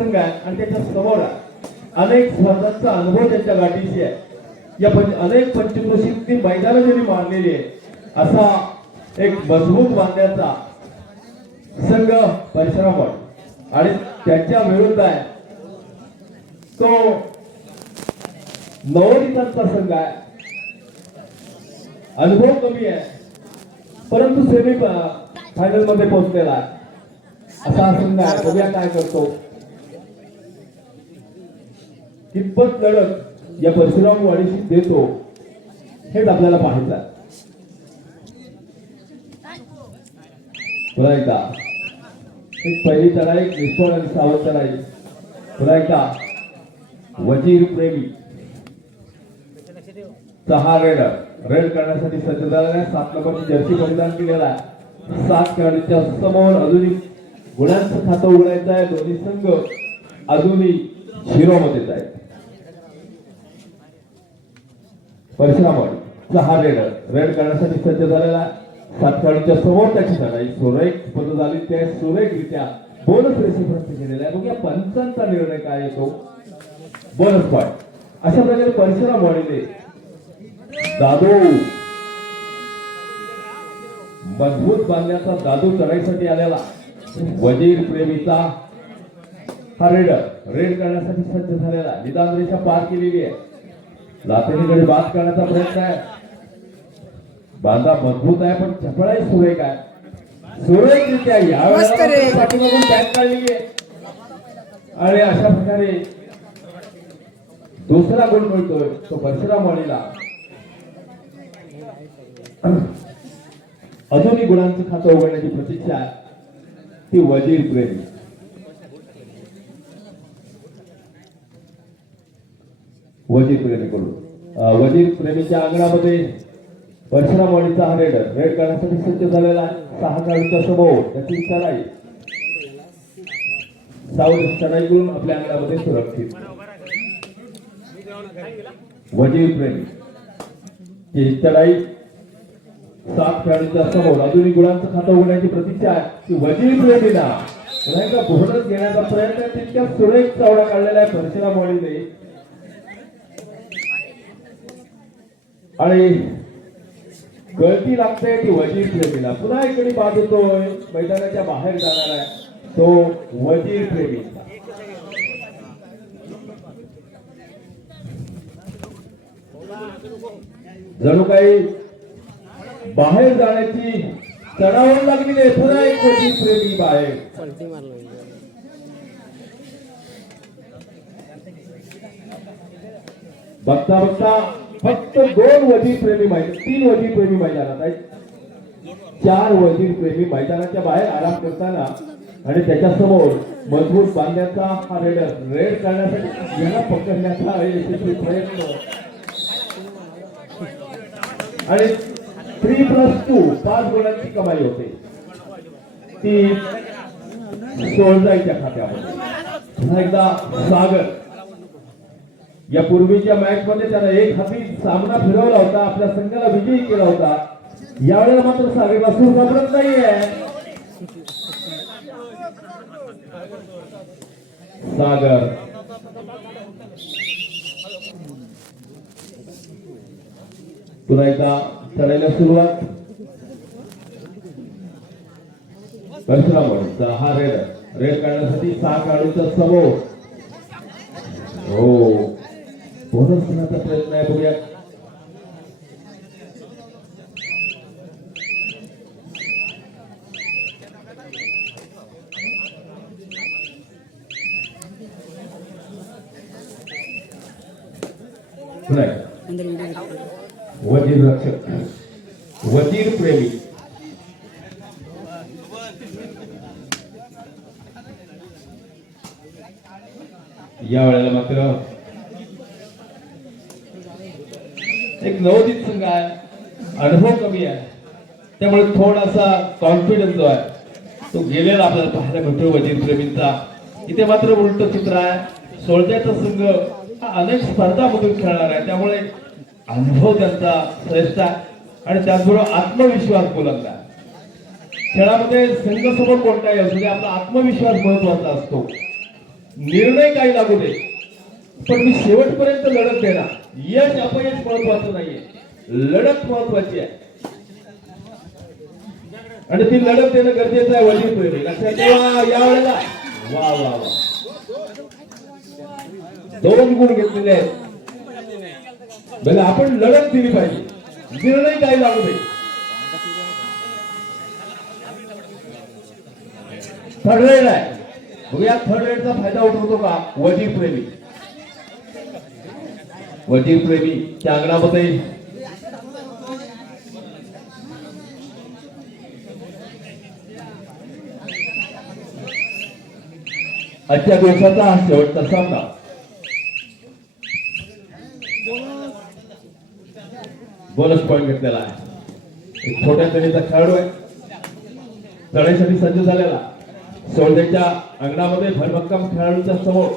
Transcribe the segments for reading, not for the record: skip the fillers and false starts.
संघ आहे आणि त्याच्या समोर अनेक स्पर्धांचा अनुभव त्यांच्या गाठीशी आहे. या अनेक पंचक्रोशीतली मैदानं त्यांनी मारलेली आहे. असा एक मजबूत बांध्याचा संघ परिश्रम आणि त्याच्या विरुद्ध आहे तो नवोदितांचा संघ आहे. अनुभव कमी आहे परंतु सेमी फायनल मध्ये पोहोचलेला आहे. असा संघ आहे. बघूया काय करतो. कितपत लढत या परशुराम वाडीशी देतो हेच आपल्याला पाहायचं आहे. पुन्हा एकदा एक पहिली चढाई निष्फळ आणि सावध चढाई. पुन्हा एकदा वजीर प्रेमी हा रेड करण्यासाठी सज्ज झालेला आहे. 7 नंबरची जर्सी परिधान केलेला आहे. 7 खेळाडूंच्या समोर अजूनही गुणांचं खातं उघडायचं आहे. दोन्ही संघ अजूनही झिरोमध्येच आहेत. परशुरामवाडी हा रेड करण्यासाठी सज्ज झालेला आहे. 7 खेळाडूंच्या समोर त्याची लढाई सुरेख पद्धत झाली. त्या सुरेखरित्या बोनस रेषेपर्यंत गेलेला आहे. बघूया पंचांचा निर्णय काय येतो. बोनस पॉईंट अशा प्रकारे परशुरामवाडीने दादू मजबूत बांधण्याचा दादू चढाईसाठी आलेला वजीर प्रेमीचा हा रेड करण्यासाठी सज्ज झालेला. निदान रेषा पार केलेली आहे. लातेकडे बाद करण्याचा प्रयत्न आहे. बांधा मजबूत आहे पण चपळाई सुरेख आहे. सुरेखरित्या यावेळेला पाठीमागून बॅट काढलेली आहे आणि अशा प्रकारे दुसरा गोल मिळतोय तो परशुरामवाडीला. अजूनही गुणांचं खातं उघडण्याची प्रतीक्षा आहे ती वजीर प्रेमी. वजीर प्रेमीकडून वजीर प्रेमीच्या अंगणामध्ये परशुरामवाडीचा हा रेड करण्यासाठी सज्ज झालेला आहे. 6 खेळाडूंच्या समोर त्याची चढाई सावध चढाई करून आपल्या अंगणामध्ये सुरक्षित. वजीर प्रेमी ही चढाई 7 खेळाडूंच्या समोर अजूनही गुणांचं खातं उघडण्याची प्रतीक्षा आहे की वजीर प्रेमीला बोनस घेण्याचा प्रयत्न तितक्या सुरेख चौडा काढलेला आहे परशुरामवाडीने आणि गळती लागते ती वजीर प्रेमीला. पुन्हा इकडे बाद होतोय. मैदानाच्या बाहेर जाणार आहे तो वजीर प्रेमी. जणू काही बाहेर जाण्याची चढावण लागली आहे. पुन्हा एक वजीर प्रेमी बाहेर. बघता बघता फक्त 2 वजीर प्रेमी मैदान 3 वजीर प्रेमी मैदानात आहेत. 4 वजीर प्रेमी मैदानाच्या बाहेर आराम करताना आणि त्याच्या समोर मजबूत बांधण्याचा हा रेड करण्यासाठी याला पकडण्याचा यशस्वी प्रयत्न आणि 3+2 5 गुणांची कमाई होते ती सोळजाईच्या खात्यामध्ये. पुन्हा एकदा सागर या पूर्वीच्या मॅच मध्ये त्यानं एक हाती सामना फिरवला होता. आपल्या संघाला विजयी केला होता. यावेळेला मात्र सागरला सूर सापडत नाहीये. सागर पुन्हा एकदा चढायला सुरुवात. परशुरामवाडीचा हा रेड करण्यासाठी 6 खेळाडूंच्या समोर हो बोनस घेण्याचा प्रयत्न आहे. बघूया वजीर रक्षक वजीर प्रेमी या वेळेला मात्र एक नवोदित संघ आहे. अनुभव कमी आहे त्यामुळे थोडासा कॉन्फिडन्स जो आहे तो गेलेला आपल्याला पाहायला मिळतो वजीर प्रेमींचा. इथे मात्र उलट चित्र आहे. सोळजाचा संघ हा अनेक स्पर्धामधून खेळणार आहे त्यामुळे अनुभव त्यांचा श्रेष्ठ आहे आणि त्याचबरोबर आत्मविश्वास बुलंद आहे. खेळामध्ये संघ समोर कोणताही असू दे आपला आत्मविश्वास महत्वाचा असतो. निर्णय काही लागू दे, पण मी शेवटपर्यंत लढत देणार. यश अपयश महत्वाचं नाहीये, लढत महत्वाची आहे आणि ती लढत देणं गरजेचं आहे. वजीर प्रेमी लक्षात ठेवा या वेळेला. वा वा वा, 2 गुण घेतलेले आहेत. बघा आपण लढत दिली पाहिजे, निर्णय काही लागू दे. थर्ड रेड आहे, बघूया थर्ड रेडचा फायदा उठवतो का वजीर प्रेमी. वजीर प्रेमी त्या अंगणामध्ये आजच्या दिवसाचा हा शेवटचा सामना. बोनस पॉइंट घेतलेला आहे. एक छोट्या तऱ्हेचा खेळाडू आहे, लढाईसाठी सज्ज झालेला. सोळदेच्या अंगणामध्ये भरभक्कम खेळाडूच्या समोर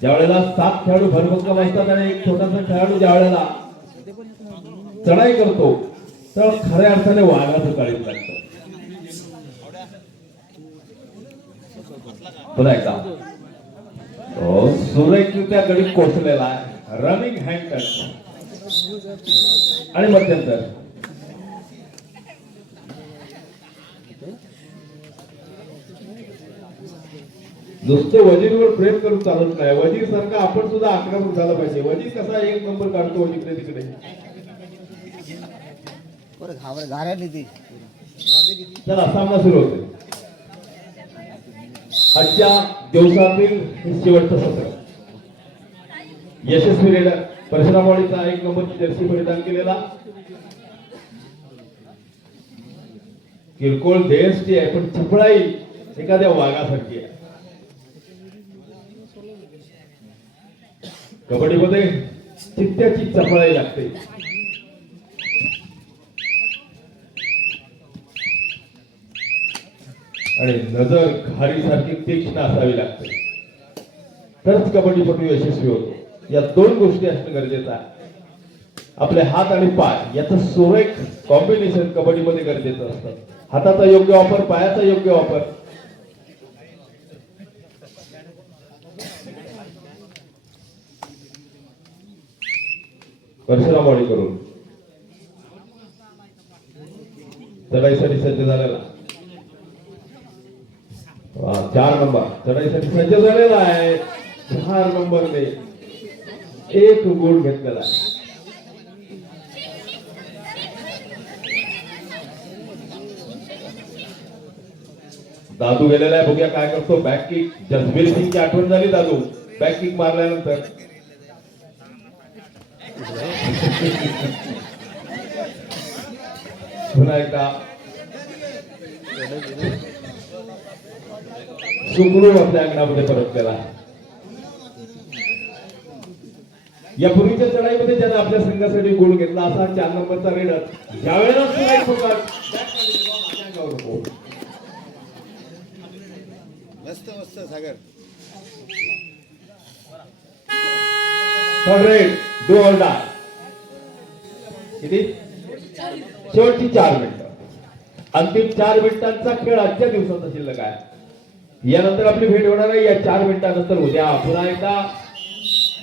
ज्यावेळेला 7 खेळाडू भरभक्कम असतात आणि एक छोटासा खेळाडू ज्यावेळेला चढाई करतो तर खऱ्या अर्थाने वाघाचं काळीज लागतं. पुन्हा एकदा सुरेखरित्या गडी कोसलेला आहे. रनिंग हँड टच आणि मध्यंतर. नुसतं वजीरवर प्रेम करून चालत नाही, वजीर सारखा आपण सुद्धा आक्रमक झाला पाहिजे. वजीर कसा 1 नंबर काढतो वजीर तिकडे. चला सामना सुरू होते. आजच्या दिवसातील हे शेवटचं सत्र. यशस्वी रेडर परशुरामवाडीचा 1 नंबरची जर्सी परिधान केलेला. किरकोळ देहस्ती आहे पण चिपळाई एखाद्या वाघासारखी आहे. कबड्डीमध्ये चित्त्याची चपळाई लागते. आणि नजर घारीसारखी तीक्ष्ण असावी लागते, तरच कबड्डीपटू यशस्वी होतो. या 2 गोष्टी असणं गरजेचं आहे. आपले हात आणि पाय याचं सुरेख कॉम्बिनेशन कबड्डीमध्ये गरजेचं असतं. हाताचा योग्य वापर, पायाचा योग्य वापर. परशुरामवाडी करून चढाईसाठी सज्ज झालेला. 4 नंबर चढाईसाठी सज्ज झालेला आहे. 4 नंबरने 1 गुण घेतलेला आहे. दादू गेलेला आहे, बघूया काय करतो. Back kick. जसबीर सिंगची आठवण झाली. दादू बॅक किक मारल्यानंतर पुन्हा एकदा सुखरूप आपल्या अंगणामध्ये परत केला. या पूर्वीच्या चढाईमध्ये ज्याने आपल्या संघासाठी गुण घेतला असा 4 नंबरचा रेडर ज्यावेळेला सागर डू ऑर डाय. किती शेवटची 4 मिनिटं. अंतिम 4 मिनिटांचा खेळ आजच्या दिवसाचा शिल्लक आहे. यानंतर आपली भेट होणार आहे. या 4 मिनिटांनंतर उद्या पुन्हा एकदा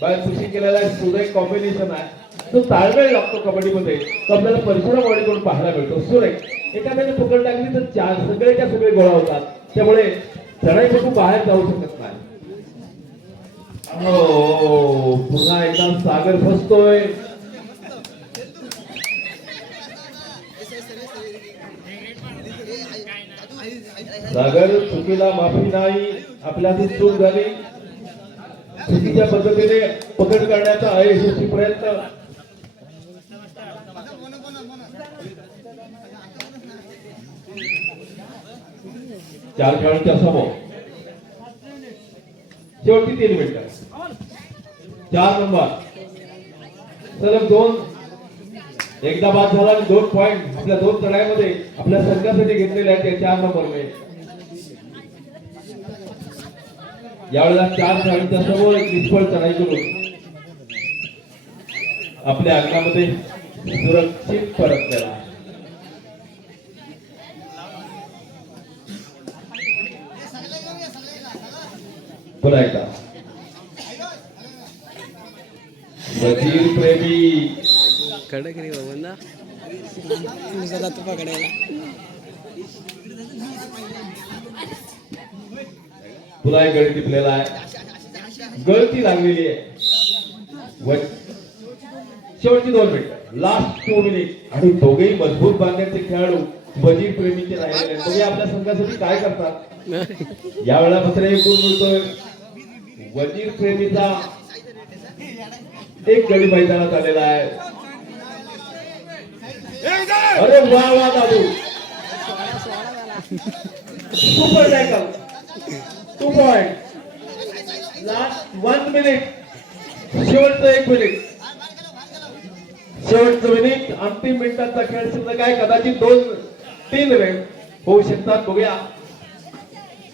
बाहेर पुशी केलेला आहे. सुरेख कॉम्बिनेशन आहे, तो ताळमेळ लागतो कबड्डीमध्ये. तो आपल्याला परशुरामवाडीकडून पाहायला मिळतो. सुरेख एखाद्याने पकड टाकली तर सगळेच्या सगळे गोळा होतात. त्यामुळे चढाईपटू बाहेर जाऊ शकत नाही. हो पुन्हा एकदा सागर फसतोय. सागर चुकीला माफी नाही. आपल्यातून चूक झाली. चुकीच्या पद्धतीने पकड करण्याचा अयशस्वी प्रयत्न. चार खेळाडूंच्या समोर शेवटची 3 मिनिटं. 4 नंबर सलग 2 एकदा बाद झाला आणि 2 पॉइंट आपल्या 2 चढाईमध्ये आपल्या संघासाठी घेतलेले आहेत. 4 नंबरने यावेळेला 4 खेळाडूंच्या समोर एक निष्फळ चढाई करून आपल्या अंगणामध्ये सुरक्षित परत केला. पुन्हा एकदा वजीर प्रेमी कडक रे बाबा ना तुझा तू पकडायला पुन्हा एक गळती टिपलेला आहे गळती लागलेली आहे शेवटची 2 मिनिट लास्ट 2 मिनिट आणि दोघेही मजबूत बांधण्याचे खेळाडू वजीर प्रेमीचे राहिलेले तुम्ही आपल्या संघासाठी काय करतात यावेळेला मात्र एक गुण मिळतोय वजीर प्रेमीचा एक गडी मैदानात आलेला आहे अरे वा वा दादू super tackle 2 point last 1 minute शेवटचं 1 मिनिट शेवटचं मिनिट अंतिम मिनिटाचा खेळ शिल्लक आहे कदाचित 2-3 रेड होऊ शकतात बघूया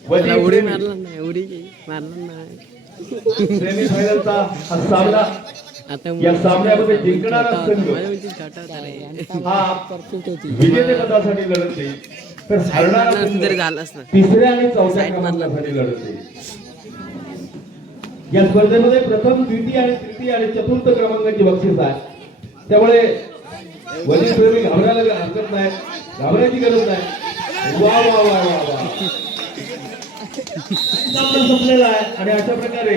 उडी मारला नाही उडी मारला नाही सेमीफायनलचा हा सामना आता या सामन्यामध्ये जिंकणारा संघ हा विजेतेपदासाठी लढत येईल तर हरणारा संघ झालं असतं तिसऱ्या आणि चौथ्या क्रमांकासाठी लढत येईल या स्पर्धेमध्ये प्रथम द्वितीय आणि तृतीय आणि चतुर्थ क्रमांकाची बक्षीस आहे त्यामुळे वजीर प्रेमी घाबरायला हरकत नाही घाबरायची गरज नाही वा वा वा वा वा संपलेला आहे आणि अशा प्रकारे